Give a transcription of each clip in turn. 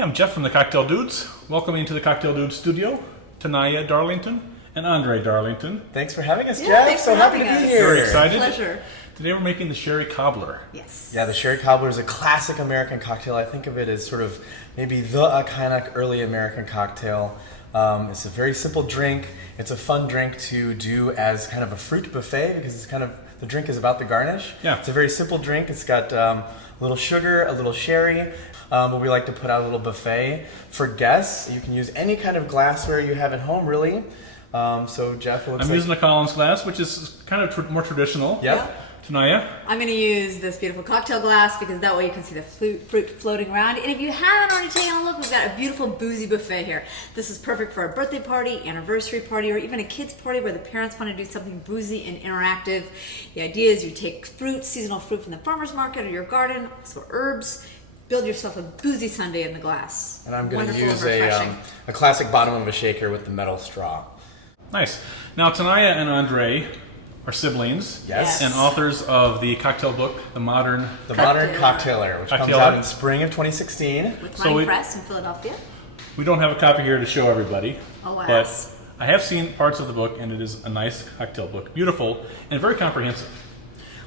Hey, I'm Jeff from the Cocktail Dudes. Welcoming to the Cocktail Dudes studio, Tenaya Darlington and André Darlington. Thanks for having us, Jeff. Thanks so for happy to having be us. here. Very excited. Pleasure. Today we're making the Sherry Cobbler. Yes. Yeah, the Sherry Cobbler is a classic American cocktail. I think of it as sort of maybe the iconic early American cocktail. It's a very simple drink. It's a fun drink to do as kind of a fruit buffet because it's kind of, the drink is about the garnish. Yeah. It's a very simple drink. It's got a little sugar, a little sherry, but we like to put out a little buffet for guests. You can use any kind of glassware you have at home, really. So Jeff, it looks I'm like... using a Collins glass, which is kind of more traditional. Yep. Tenaya? I'm going to use this beautiful cocktail glass because that way you can see the fruit floating around. And if you haven't already taken a look, we've got a beautiful boozy buffet here. This is perfect for a birthday party, anniversary party, or even a kid's party where the parents want to do something boozy and interactive. The idea is you take fruit, seasonal fruit from the farmer's market or your garden, so herbs, build yourself a boozy sundae in the glass. And I'm going to Wonderful use and refreshing. a classic bottom of a shaker with the metal straw. Nice. Now, Tenaya and André are siblings. Yes. And authors of the cocktail book, The Modern... The Modern Cocktailer, which comes out in spring of 2016. With So Wine Press in Philadelphia. We don't have a copy here to show everybody. Alas. But I have seen parts of the book, and it is a nice cocktail book. Beautiful and very comprehensive.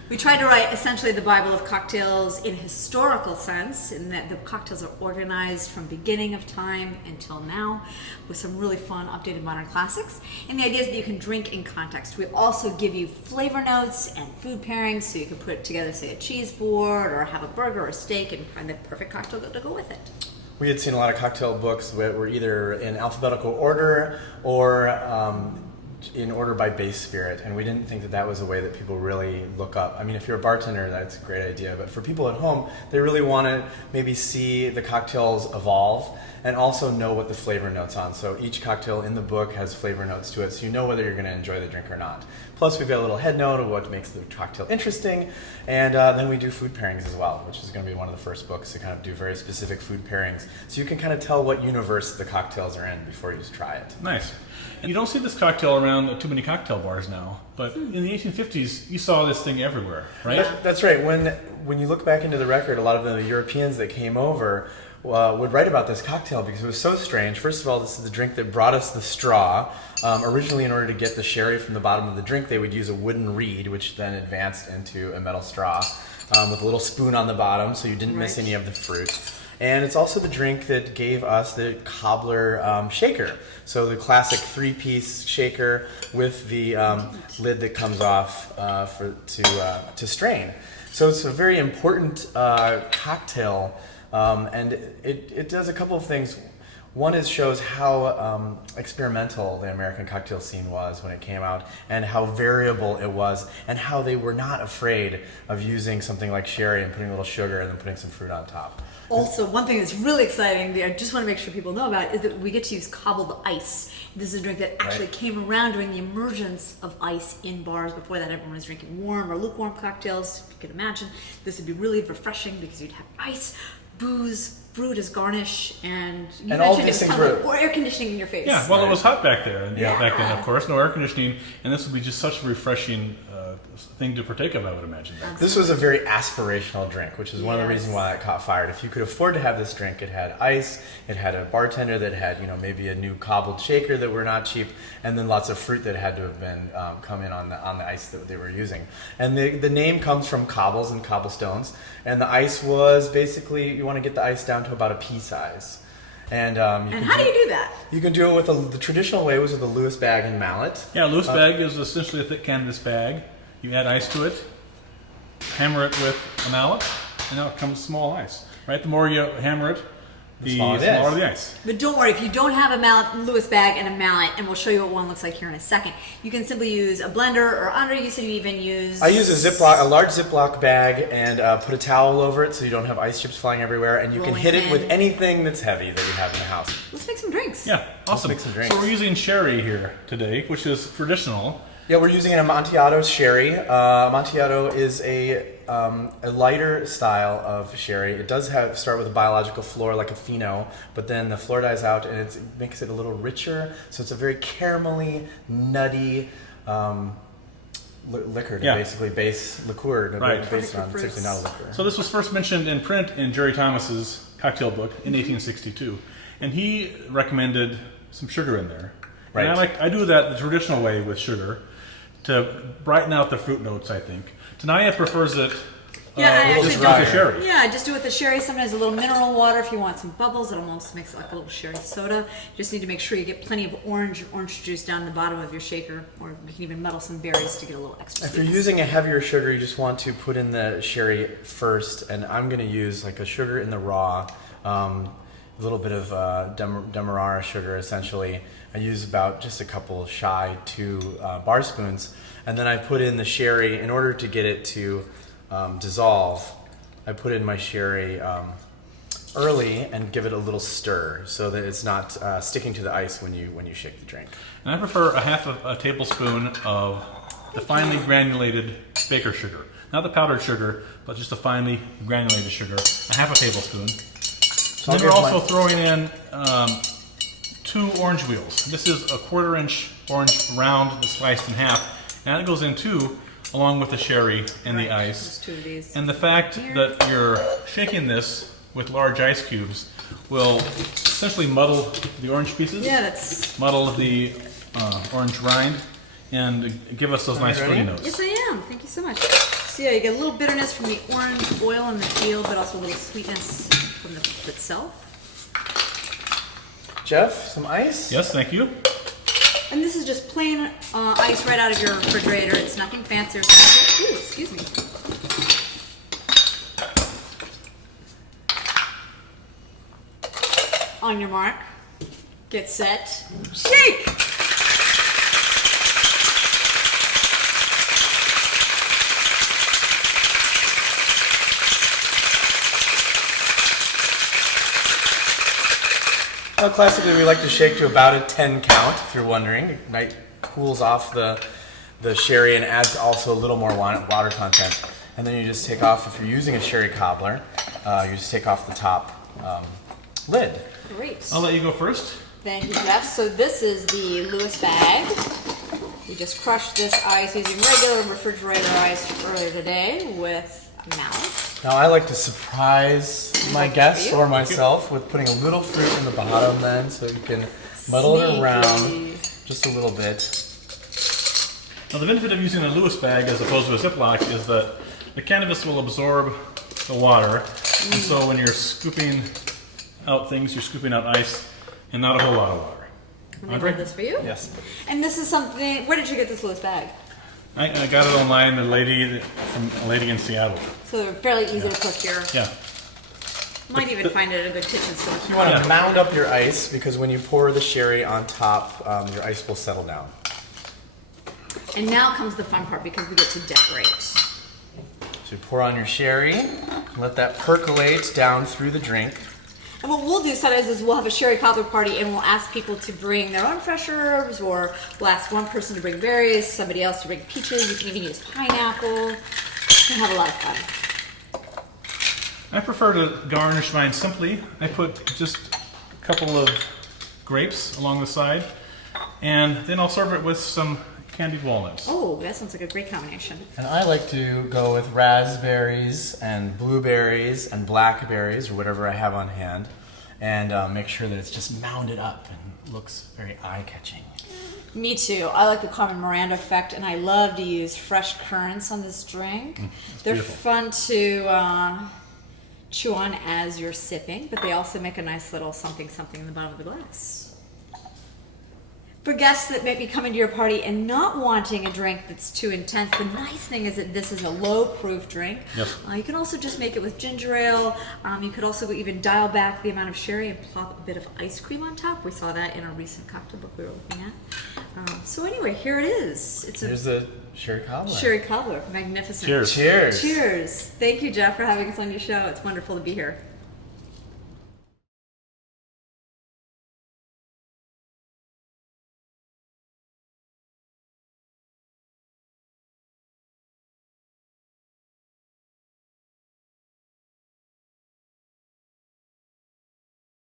We tried to write essentially the Bible of cocktails in a historical sense, in that the cocktails are organized from beginning of time until now, with some really fun updated modern classics. And the idea is that you can drink in context. We also give you flavor notes and food pairings, so you can put together, say, a cheese board, or have a burger or a steak, and find the perfect cocktail to go with it. We had seen a lot of cocktail books that were either in alphabetical order or in order by base spirit, and we didn't think that that was a way that people really look up. I mean, if you're a bartender, that's a great idea, but for people at home, they really want to maybe see the cocktails evolve and also know what the flavor notes on. So each cocktail in the book has flavor notes to it, so you know whether you're going to enjoy the drink or not. Plus, we've got a little head note of what makes the cocktail interesting, and then we do food pairings as well, which is going to be one of the first books to kind of do very specific food pairings, so you can kind of tell what universe the cocktails are in before you just try it. Nice. You don't see this cocktail around at too many cocktail bars now, but in the 1850s, you saw this thing everywhere, right? That's right. When you look back into the record, a lot of the Europeans that came over would write about this cocktail because it was so strange. First of all, this is the drink that brought us the straw. Originally, in order to get the sherry from the bottom of the drink, they would use a wooden reed, which then advanced into a metal straw with a little spoon on the bottom, so you didn't miss any of the fruit. And it's also the drink that gave us the Cobbler shaker. So the classic three-piece shaker with the lid that comes off to strain. So it's a very important cocktail, and it does a couple of things. One is shows how experimental the American cocktail scene was when it came out, and how variable it was, and how they were not afraid of using something like sherry and putting a little sugar and then putting some fruit on top. Also, one thing that's really exciting that I just want to make sure people know about is that we get to use cobbled ice. This is a drink that actually came around during the emergence of ice in bars. Before that, everyone was drinking warm or lukewarm cocktails. If you could imagine, this would be really refreshing because you'd have ice, booze, fruit as garnish, and you all mentioned these it was things kind of were- like air conditioning in your face. Yeah, well, it was hot back there, and Yeah. back then, of course, no air conditioning, and this would be just such a refreshing thing to partake of, I would imagine. This was a very aspirational drink, which is one of the Yes. reasons why it caught fire. If you could afford to have this drink, it had ice, it had a bartender that had, maybe a new cobbled shaker that were not cheap, and then lots of fruit that had to have been come in on the ice that they were using. And the name comes from cobbles and cobblestones, and the ice was basically, you want to get the ice down to about a pea size. And And how do you do that? You can do it with the traditional way was with a Lewis bag and mallet. Yeah, a loose bag is essentially a thick canvas bag. You add ice to it, hammer it with a mallet, and now it comes small ice. Right? The more you hammer it, the smaller the ice. But don't worry, if you don't have a Lewis bag and a mallet, and we'll show you what one looks like here in a second, you can simply use a blender, or Andre, you said you even use... I use a large Ziploc bag, and put a towel over it so you don't have ice chips flying everywhere, and you can hit it with anything that's heavy that you have in the house. Let's make some drinks. Yeah, awesome. make some drinks. So we're using sherry here today, which is traditional. Yeah, we're using an Amontillado sherry. Amontillado is a lighter style of sherry. It does start with a biological floor like a Fino, but then the floor dies out and it makes it a little richer. So it's a very caramelly, nutty, liquor to Yeah. basically base liqueur to Right. based on. Tropical It's actually not a liquor. So this was first mentioned in print in Jerry Thomas's cocktail book in 1862, and he recommended some sugar in there. Right. And I do that the traditional way with sugar to brighten out the fruit notes, I think. Tenaya prefers it Yeah, I with actually just do. the sherry. Yeah, just do it with the sherry. Sometimes a little mineral water if you want some bubbles. It almost makes it like a little sherry soda. You just need to make sure you get plenty of orange juice down the bottom of your shaker, or you can even muddle some berries to get a little extra If you're sweetness. using a heavier sugar, you just want to put in the sherry first, and I'm going to use like a sugar in the raw, a little bit of demerara sugar essentially. I use about just a couple shy 2 bar spoons, and then I put in the sherry in order to get it to dissolve. I put in my sherry early and give it a little stir so that it's not sticking to the ice when you shake the drink. And I prefer a half of a tablespoon of the finely granulated baker's sugar. Not the powdered sugar, but just the finely granulated sugar. A half a tablespoon. So And then we're I'll also give throwing in 2 orange wheels. This is a 1/4 inch orange round sliced in half. And it goes in too, along with the sherry and the Right, ice. there's 2 of these. And the fact that you're shaking this with large ice cubes will essentially muddle the orange pieces, Yeah, that's. muddle the orange rind, and give us those nice you fruity ready? notes. Yes, I am. Thank you so much. So yeah, you get a little bitterness from the orange oil in the peel, but also a little sweetness from the itself. Jeff, some ice? Yes, thank you. And this is just plain ice right out of your refrigerator. It's nothing fancy or special. Ooh, excuse me. On your mark, get set, shake! Well, classically, we like to shake to about a 10 count, if you're wondering. It cools off the sherry and adds also a little more water content. And then you just take off, if you're using a sherry cobbler, you just take off the top lid. Great. I'll let you go first. Thank you, Jeff. So this is the Lewis bag. We just crushed this ice using regular refrigerator ice earlier today with a mallet. Now, I like to surprise my guests you. or myself with putting a little fruit in the bottom then, so you can muddle it around Sneaky. just a little bit. Now, the benefit of using a Lewis bag as opposed to a Ziploc is that the canvas will absorb the water, and so when you're scooping out things, you're scooping out ice and not a whole lot of water. Let me Andre? hold this for you. Yes. And this is something. Where did you get this Lewis bag? I got it online, from a lady in Seattle. So they're fairly easy to cook here. Yeah. Might even find it at a good kitchen store. You want to Yeah. mound up your ice because when you pour the sherry on top, your ice will settle down. And now comes the fun part because we get to decorate. So you pour on your sherry, let that percolate down through the drink. And what we'll do sometimes is we'll have a sherry cobbler party and we'll ask people to bring their own fresh herbs, or we'll ask one person to bring berries, somebody else to bring peaches. You can even use pineapple. You can have a lot of fun. I prefer to garnish mine simply. I put just a couple of grapes along the side, and then I'll serve it with some candied walnuts. Oh, that sounds like a great combination. And I like to go with raspberries and blueberries and blackberries or whatever I have on hand, and make sure that it's just mounded up and looks very eye-catching. Me too. I like the Carmen Miranda effect, and I love to use fresh currants on this drink. They're beautiful. fun to chew on as you're sipping, but they also make a nice little something in the bottom of the glass. For guests that may be coming to your party and not wanting a drink that's too intense, the nice thing is that this is a low-proof drink. Yes. You can also just make it with ginger ale. You could also even dial back the amount of sherry and plop a bit of ice cream on top. We saw that in a recent cocktail book we were looking at. So anyway, here it is. It's Here's a the sherry cobbler. sherry cobbler. Magnificent. Cheers. Cheers. Cheers. Thank you, Jeff, for having us on your show. It's wonderful to be here.